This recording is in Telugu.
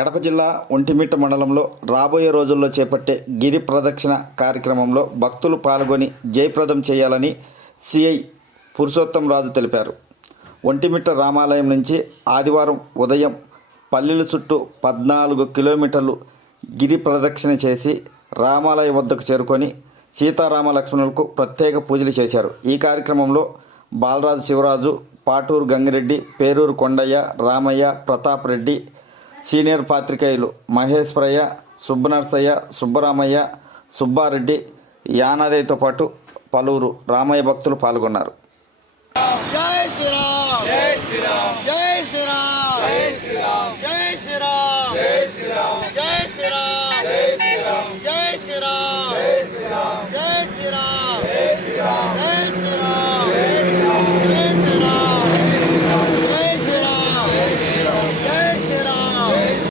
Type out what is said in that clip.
కడప జిల్లా ఒంటిమిట్ట మండలంలో రాబోయే రోజుల్లో చేపట్టే గిరి ప్రదక్షిణ కార్యక్రమంలో భక్తులు పాల్గొని జయప్రదం చేయాలని సిఐ పురుషోత్తం రాజు తెలిపారు. ఒంటిమిట్ట రామాలయం నుంచి ఆదివారం ఉదయం పల్లెల చుట్టూ 14 కిలోమీటర్లు గిరి ప్రదక్షిణ చేసి రామాలయం వద్దకు చేరుకొని సీతారామ లక్ష్మణులకు ప్రత్యేక పూజలు చేశారు. ఈ కార్యక్రమంలో బాలరాజు శివరాజు, పాటూరు గంగిరెడ్డి, పేరూరు కొండయ్య, రామయ్య, ప్రతాప్ రెడ్డి, సీనియర్ పాత్రికేయులు మహేశ్వరయ్య, సుబ్బనర్సయ్య, సుబ్బరామయ్య, సుబ్బారెడ్డి, యానాదయ్యతో పాటు పలువురు రామయ్య భక్తులు పాల్గొన్నారు.